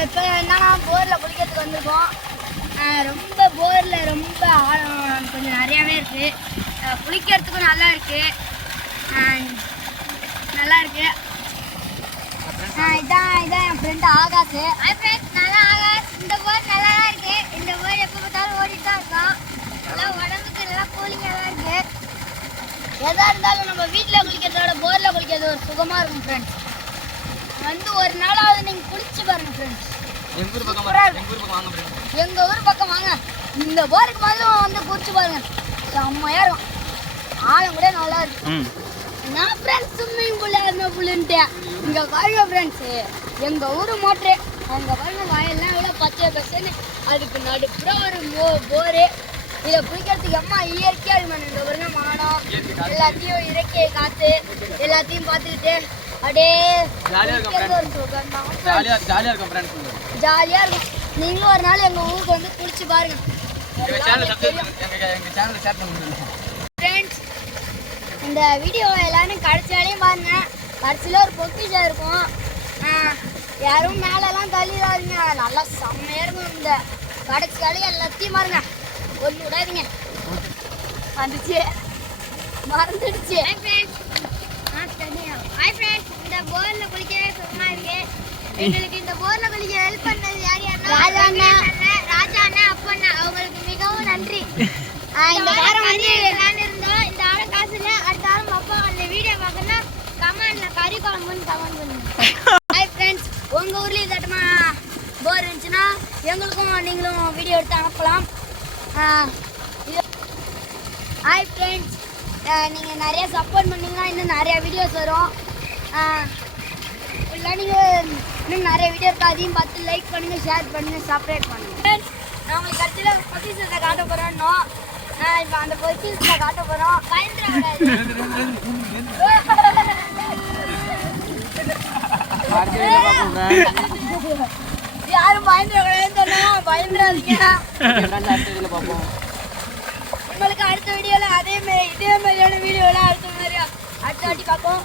நம்ம இப்போ என்னன்னா போரில் குளிக்கிறதுக்கு வந்திருக்கோம். ரொம்ப போரில் ரொம்ப ஆழம் கொஞ்சம் நிறையாவே இருக்குது. குளிக்கிறதுக்கும் நல்லா இருக்குது. இதான் என் ஃப்ரெண்டு ஆகாஷ். நல்லா ஆகாஷ். இந்த போர் நல்லா தான் இருக்குது. இந்த போர் எப்போ பார்த்தாலும் ஓடிட்டு தான் இருக்கோம். நல்லா உடம்புக்கு நல்லா கூலிங்காக தான் இருக்குது. எதாக இருந்தாலும் நம்ம வீட்டில் குளிக்கிறதோட போரில் குளிக்கிறது ஒரு சுகமாக இருக்கும் ஃப்ரெண்ட்ஸ். வந்து ஒரு நாளாவது நீங்கள் குளிச்சு பாருங்க ஃப்ரெண்ட்ஸ். எங்கள் ஊர் பக்கம் வாங்க. இந்த போருக்கு முதல்ல வந்து குளிச்சு பாருங்க, செம்மையாக இருக்கும். ஆழம் கூட நல்லா இருக்கும். நான் ஃப்ரெண்ட்ஸ் ஸ்விம்மிங் பூல் யாருமே புள்ளுன்ட்டேன். இங்கே பாருங்க ஃப்ரெண்ட்ஸு, எங்கள் ஊர் மோட்ரு அங்கே பாருங்க வயல்லாம் எவ்வளோ பச்சை பச்சைன்னு. அதுக்கு நடுப்புற ஒரு போரு. இதை குளிக்கிறதுக்கு அம்மா இயற்கையாக இருக்கும். இந்த பாருங்க மானம் எல்லாத்தையும் இயற்கையை காற்று எல்லாத்தையும் பார்த்துக்கிட்டு அப்படியே ஜாலியாக இருக்கும். நீங்களும் ஒரு நாள் எங்கள் ஊருக்கு வந்து குளிச்சு பாருங்க ஃப்ரெண்ட்ஸ். இந்த வீடியோவை எல்லாரும் கடைசியாலையும் பாருங்க. கடைசியில் ஒரு பொக்கிஷம் இருக்கும். யாரும் மேலெல்லாம் தள்ளிடாதீங்க, நல்லா செம்மையாக இருக்கும். இந்த கடைசியாலையும் எல்லாத்தையும் பாருங்க, ஒன்று விடாதீங்க. வந்துச்சு மறந்துடுச்சு. ஹாய் ஃப்ரெண்ட்ஸ், இந்த போரில் குளிக்க சும்மா இருக்கு. எங்களுக்கு இந்த போரில் குளிக்க ஹெல்ப் பண்ணது யார் யாருன்னா ராஜா அண்ணா அப்பண்ணா, அவங்களுக்கு மிகவும் நன்றி. இந்த வாரம் வந்து நான் இருந்தோம். இந்த ஆளும் காசு இல்லை. அடுத்த ஆளும் அப்பா அந்த வீடியோ பார்க்கணும்னா கமெண்ட்ல கறி குழம்புன்னு கமெண்ட் பண்ணுங்க. ஹாய் ஃப்ரெண்ட்ஸ், உங்கள் ஊர்லேயும் இதாட்டமா போர் இருந்துச்சுன்னா எங்களுக்கும் நீங்களும் வீடியோ எடுத்து அனுப்பலாம். ஹாய் ஃப்ரெண்ட்ஸ், நீங்கள் நிறைய சப்போர்ட் பண்ணிங்கன்னா இன்னும் நிறையா வீடியோஸ் வரும். இல்லை நீங்கள் இன்னும் நிறைய வீடியோ இருக்குது, அதையும் பார்த்து லைக் பண்ணுங்கள், ஷேர் பண்ணுங்கள், சப்ஸ்கிரைப் பண்ணுங்கள். நான் உங்களுக்கு கடைசியில் பொசிஷனை காட்ட போகிறோன்னோ, இப்போ அந்த பொசிஷனை காட்ட போகிறோம். பயந்துடக்கூடாது, யாரும் பயந்துடக்கூடாதுன்னு சொன்னால் பயந்துடாதீங்க. உங்களுக்கு அடுத்த வீடியோவில் இதே மாதிரியான வீடியோலாம் அடுத்த வாட்டி பார்ப்போம்.